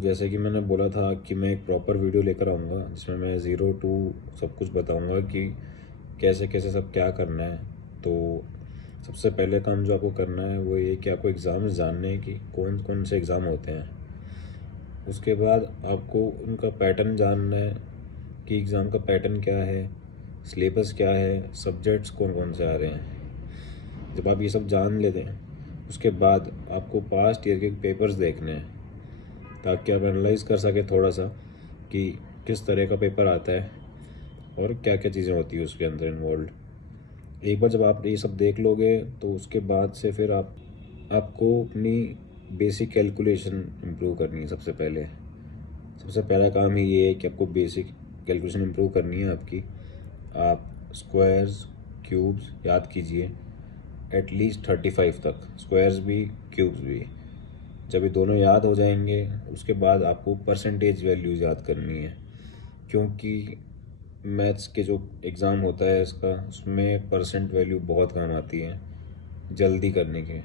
जैसे कि मैंने बोला था कि मैं एक प्रॉपर वीडियो लेकर आऊँगा जिसमें मैं ज़ीरो टू सब कुछ बताऊँगा कि कैसे कैसे सब क्या करना है। तो सबसे पहले काम जो आपको करना है वो ये कि आपको एग्ज़ाम्स जानने हैं कि कौन कौन से एग्ज़ाम होते हैं। उसके बाद आपको उनका पैटर्न जानना है कि एग्ज़ाम का पैटर्न क्या है, सिलेबस क्या है, सब्जेक्ट्स कौन कौन से आ रहे हैं। जब आप ये सब जान लेते हैं उसके बाद आपको पास्ट ईयर के पेपर्स देखने हैं ताकि आप एनालाइज कर सकें थोड़ा सा कि किस तरह का पेपर आता है और क्या क्या चीज़ें होती है उसके अंदर इन्वॉल्व। एक बार जब आप ये सब देख लोगे तो उसके बाद से फिर आपको अपनी बेसिक कैलकुलेशन इम्प्रूव करनी है। सबसे पहला काम ही ये है कि आपको बेसिक कैलकुलेशन इम्प्रूव करनी है आपकी। आप स्क्वायर्स क्यूब्स याद कीजिए एटलीस्ट 35 तक, स्क्वायर्स भी क्यूब्स भी। जब ये दोनों याद हो जाएंगे उसके बाद आपको परसेंटेज वैल्यूज़ याद करनी है, क्योंकि मैथ्स के जो एग्ज़ाम होता है इसका उसमें परसेंट वैल्यू बहुत काम आती है जल्दी करने के।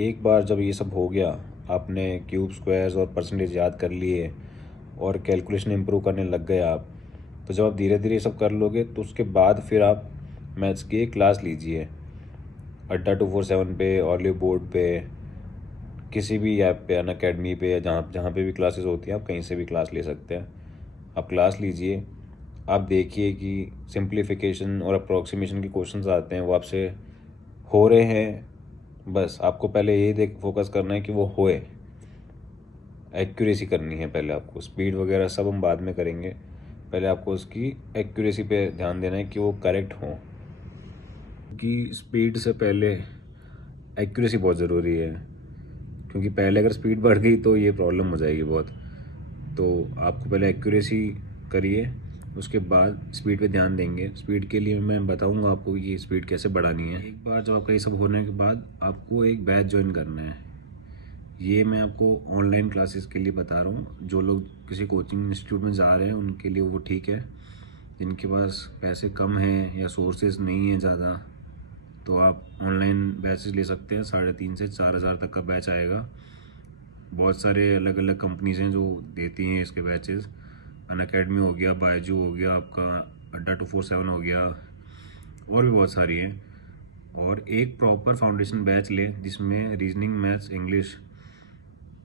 एक बार जब ये सब हो गया, आपने क्यूब स्क्वायर्स और परसेंटेज याद कर लिए और कैलकुलेशन इम्प्रूव करने लग गए आप, तो जब आप धीरे धीरे ये सब कर लोगे तो उसके बाद फिर आप मैथ्स की एक क्लास लीजिए अड्डा 247 पे, ऑलिव बोर्ड पे, किसी भी ऐप पे, अनअकैडमी पे, या जहाँ जहाँ पे भी क्लासेस होती हैं आप कहीं से भी क्लास ले सकते हैं। आप क्लास लीजिए, आप देखिए कि सिंप्लीफिकेशन और अप्रॉक्सीमेशन के क्वेश्चंस आते हैं वो आपसे हो रहे हैं। बस आपको पहले ये फोकस करना है कि वो होए, एक्यूरेसी करनी है पहले आपको। स्पीड वगैरह सब हम बाद में करेंगे, पहले आपको उसकी एक्यूरेसी पे ध्यान देना है कि वो करेक्ट हो। कि स्पीड से पहले एक्यूरेसी बहुत ज़रूरी है, क्योंकि पहले अगर स्पीड बढ़ गई तो ये प्रॉब्लम हो जाएगी बहुत। तो आपको पहले एक्यूरेसी करिए, उसके बाद स्पीड पे ध्यान देंगे। स्पीड के लिए मैं बताऊंगा आपको कि स्पीड कैसे बढ़ानी है। एक बार जब आपका ये सब होने के बाद आपको एक बैच ज्वाइन करना है। ये मैं आपको ऑनलाइन क्लासेस के लिए बता रहा हूँ। जो लोग किसी कोचिंग इंस्टीट्यूट में जा रहे हैं उनके लिए वो ठीक है, जिनके पास पैसे कम हैं या सोर्सेज नहीं है ज़्यादा तो आप ऑनलाइन बैचेस ले सकते हैं। 3,500 से 4,000 तक का बैच आएगा। बहुत सारे अलग अलग कंपनीज हैं जो देती हैं इसके बैचेस। अनअकैडमी हो गया, बायजू हो गया, आपका अड्डा 247 हो गया, और भी बहुत सारी हैं। और एक प्रॉपर फाउंडेशन बैच लें जिसमें रीजनिंग, मैथ्स, इंग्लिश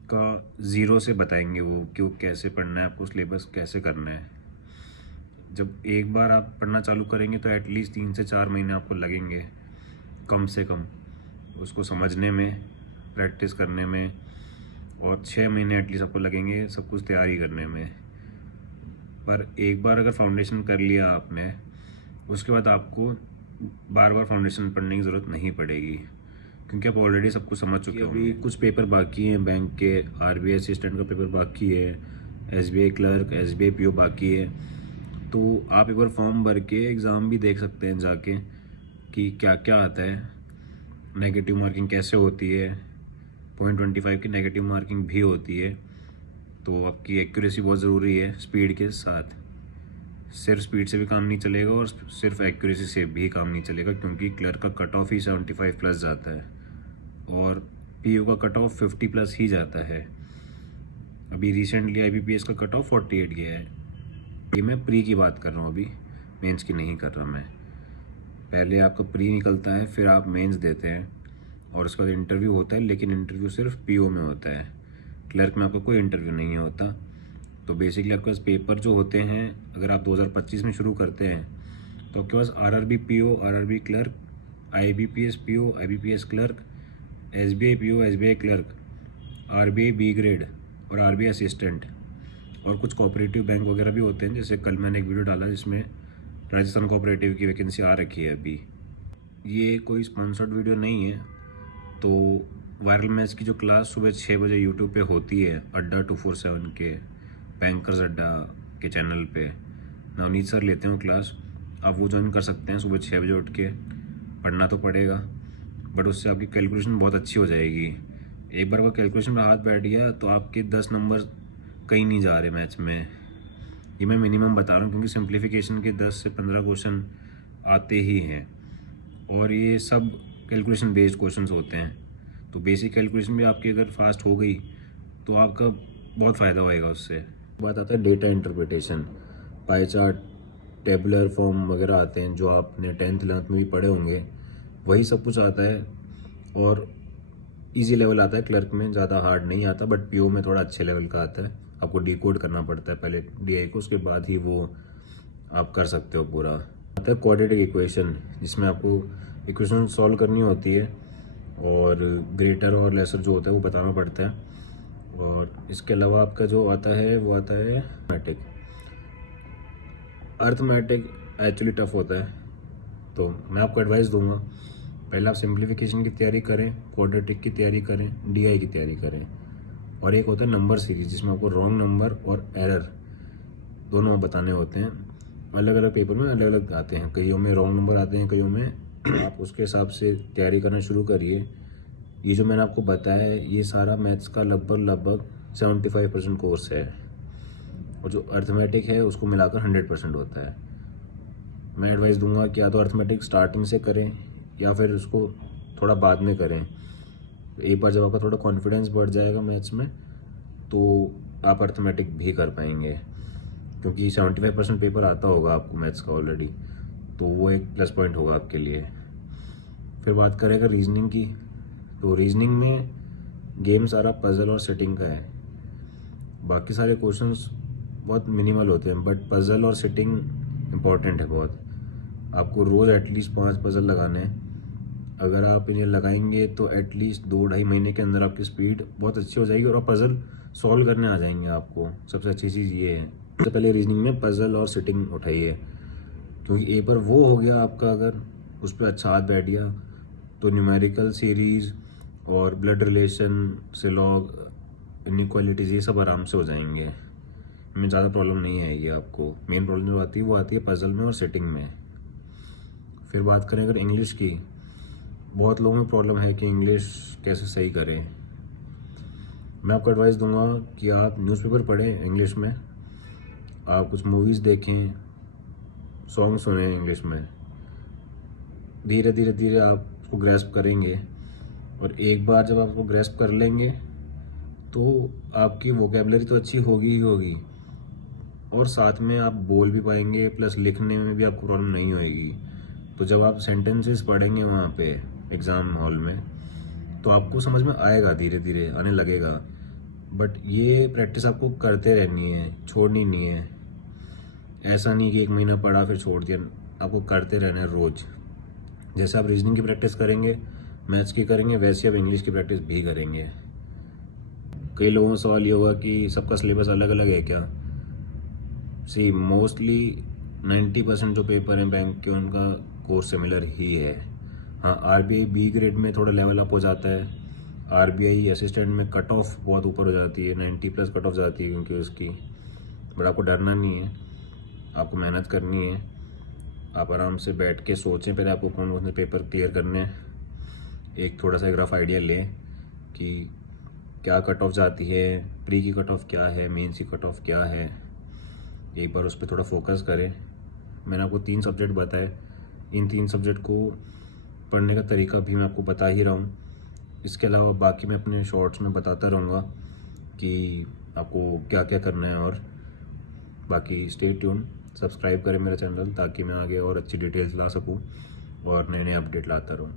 का ज़ीरो से बताएंगे वो क्यों, कैसे पढ़ना है आपको, सिलेबस कैसे करना है। जब एक बार आप पढ़ना चालू करेंगे तो एटलीस्ट 3 से 4 महीने आपको लगेंगे कम से कम उसको समझने में, प्रैक्टिस करने में, और 6 महीने एटलीस्ट आपको लगेंगे सब कुछ तैयारी करने में। पर एक बार अगर फाउंडेशन कर लिया आपने, उसके बाद आपको बार बार फाउंडेशन पढ़ने की ज़रूरत नहीं पड़ेगी, क्योंकि आप ऑलरेडी सब कुछ समझ चुके हो। अभी कुछ पेपर बाकी हैं, बैंक के आरबीआई असिस्टेंट का पेपर बाकी है, एसबीआई क्लर्क, एसबीआई पीओ बाकी है। तो आप एक बार फॉर्म भर के एग्ज़ाम भी देख सकते हैं जाके कि क्या क्या आता है, नेगेटिव मार्किंग कैसे होती है, 0.25 की नेगेटिव मार्किंग भी होती है। तो आपकी एक्यूरेसी बहुत ज़रूरी है स्पीड के साथ। सिर्फ स्पीड से भी काम नहीं चलेगा और सिर्फ एक्यूरेसी से भी काम नहीं चलेगा, क्योंकि क्लर्क का कट ऑफ ही 75 प्लस जाता है और पीओ का कट ऑफ 50 प्लस ही जाता है। अभी रिसेंटली आईबीपीएस का कट ऑफ 48 गया है। ये मैं प्री की बात कर रहा हूँ, अभी मेंस की नहीं कर रहा मैं। पहले आपका प्री निकलता है, फिर आप मेंस देते हैं और उसके बाद इंटरव्यू होता है, लेकिन इंटरव्यू सिर्फ पीओ में होता है। क्लर्क में आपका कोई इंटरव्यू नहीं होता। तो बेसिकली आपके पास पेपर जो होते हैं, अगर आप 2025 में शुरू करते हैं तो आपके पास RRB PO, RRB clerk, IBPS PO, IBPS clerk, SBI PO, SBI clerk, RBI B grade और आरबीआई असिस्टेंट, और कुछ कोऑपरेटिव बैंक वगैरह भी होते हैं। जैसे कल मैंने एक वीडियो डाला जिसमें राजस्थान कोऑपरेटिव की वैकेंसी आ रखी है अभी। ये कोई स्पॉन्सर्ड वीडियो नहीं है। तो वायरल मैथ्स की जो क्लास सुबह 6 बजे यूट्यूब पे होती है अड्डा 247 के बैंकर्स अड्डा के चैनल पे, नवनीत सर लेते हैं वो क्लास। आप वो ज्वाइन कर सकते हैं। सुबह 6 बजे उठ के पढ़ना तो पड़ेगा, बट उससे आपकी कैलकुलेशन बहुत अच्छी हो जाएगी। एक बार अगर कैलकुलेशन में हाथ बैठ गया तो आपके 10 नंबर कहीं नहीं जा रहे मैथ्स में। ये मैं मिनिमम बता रहा हूँ, क्योंकि सिंप्लीफिकेशन के 10 से 15 क्वेश्चन आते ही हैं और ये सब कैलकुलेशन बेस्ड क्वेश्चंस होते हैं। तो बेसिक कैलकुलेशन भी आपकी अगर फास्ट हो गई तो आपका बहुत फ़ायदा होएगा उससे। बात आता है data interpretation, pie chart, tabular form वगैरह आते हैं जो आपने 10th 11th में भी पढ़े होंगे, वही सब कुछ आता है। और इजी लेवल आता है क्लर्क में, ज़्यादा हार्ड नहीं आता, बट पीओ में थोड़ा अच्छे लेवल का आता है। आपको डिकोड करना पड़ता है पहले डीआई को, उसके बाद ही वो आप कर सकते हो पूरा। आता है क्वाड्रेटिक इक्वेशन, जिसमें आपको इक्वेशन सॉल्व करनी होती है और ग्रेटर और लेसर जो होता है वो बताना पड़ता है। और इसके अलावा आपका जो आता है वो आता है मैटिक। अर्थमेटिक एक्चुअली टफ होता है, तो मैं आपको एडवाइस दूंगा पहले आप सिंप्लीफिकेशन की तैयारी करें, क्वाड्रेटिक की तैयारी करें, डीआई की तैयारी करें। और एक होता है नंबर सीरीज, जिसमें आपको रॉन्ग नंबर और एरर दोनों बताने होते हैं। अलग अलग पेपर में अलग अलग आते हैं, कईयों में रॉन्ग नंबर आते हैं, कईयों में आप उसके हिसाब से तैयारी करना शुरू करिए। ये जो मैंने आपको बताया है ये सारा मैथ्स का लगभग 75% कोर्स है, और जो अर्थमेटिक है उसको मिलाकर 100% होता है। मैं एडवाइस दूंगा कि या तो अर्थमेटिक स्टार्टिंग से करें या फिर उसको थोड़ा बाद में करें। एक बार जब आपका थोड़ा कॉन्फिडेंस बढ़ जाएगा मैथ्स में तो आप अर्थमेटिक भी कर पाएंगे, क्योंकि 75% पेपर आता होगा आपको मैथ्स का ऑलरेडी, तो वो एक प्लस पॉइंट होगा आपके लिए। फिर बात करें अगर रीजनिंग की, तो रीजनिंग में गेम सारा पजल और सेटिंग का है। बाकी सारे क्वेश्चंस बहुत मिनिमल होते हैं, बट पजल और सेटिंग इम्पॉर्टेंट है बहुत। आपको रोज़ एटलीस्ट 5 पजल लगाने हैं। अगर आप इन्हें लगाएंगे तो एटलीस्ट 2-2.5 महीने के अंदर आपकी स्पीड बहुत अच्छी हो जाएगी और आप पजल सॉल्व करने आ जाएंगे। आपको सबसे अच्छी चीज़ ये है, सबसे पहले रीजनिंग में पजल और सिटिंग उठाइए, क्योंकि एक बार वो हो गया आपका, अगर उस पर अच्छा हाथ बैठ गया तो न्यूमेरिकल सीरीज़ और ब्लड रिलेशन से लॉग इनइक्वालिटीज़ ये सब आराम से हो जाएंगे। इनमें ज़्यादा प्रॉब्लम नहीं आएगी आपको। मेन प्रॉब्लम जो आती है वो आती है पजल में और सेटिंग में। फिर बात करें अगर इंग्लिश की, बहुत लोगों में प्रॉब्लम है कि इंग्लिश कैसे सही करें। मैं आपको एडवाइस दूंगा कि आप न्यूज़पेपर पढ़ें इंग्लिश में, आप कुछ मूवीज़ देखें, सॉन्ग सुने इंग्लिश में। धीरे धीरे धीरे आप उसको ग्रैस्प करेंगे, और एक बार जब आप उसको ग्रैस्प कर लेंगे तो आपकी वोकेबलरी तो अच्छी होगी ही होगी, और साथ में आप बोल भी पाएंगे, प्लस लिखने में भी आपको प्रॉब्लम नहीं होएगी। तो जब आप सेंटेंसेस पढ़ेंगे वहाँ पे एग्ज़ाम हॉल में तो आपको समझ में आएगा, धीरे धीरे आने लगेगा। बट ये प्रैक्टिस आपको करते रहनी है, छोड़नी नहीं है। ऐसा नहीं कि 1 महीना पढ़ा फिर छोड़ दिया, आपको करते रहना है रोज़। जैसे आप रीजनिंग की प्रैक्टिस करेंगे, मैथ्स की करेंगे, वैसे आप इंग्लिश की प्रैक्टिस भी करेंगे। कई लोगों का सवाल ये होगा कि सबका सिलेबस अलग अलग है क्या? सी मोस्टली 90% जो पेपर हैं बैंक के उनका कोर्स सिमिलर ही है। हाँ, आरबीआई बी ग्रेड में थोड़ा लेवल अप हो जाता है। आरबीआई असिस्टेंट में कट ऑफ बहुत ऊपर हो जाती है, 90+ कट ऑफ जाती है क्योंकि उसकी। बट आपको डरना नहीं है, आपको मेहनत करनी है। आप आराम से बैठ के सोचें पहले आपको कौन कौन से पेपर क्लियर करने हैं। एक थोड़ा सा रफ आइडिया लें कि क्या कट ऑफ जाती है, प्री की कट ऑफ क्या है, मेंस की कट ऑफ क्या है। एक बार उस पर थोड़ा फोकस करें। मैंने आपको 3 सब्जेक्ट बताए, इन 3 सब्जेक्ट को पढ़ने का तरीका भी मैं आपको बता ही रहा हूँ। इसके अलावा बाकी मैं अपने शॉर्ट्स में बताता रहूँगा कि आपको क्या क्या करना है। और बाकी स्टे ट्यून, सब्सक्राइब करें मेरा चैनल ताकि मैं आगे और अच्छी डिटेल्स ला सकूँ और नए नए अपडेट लाता रहूँ।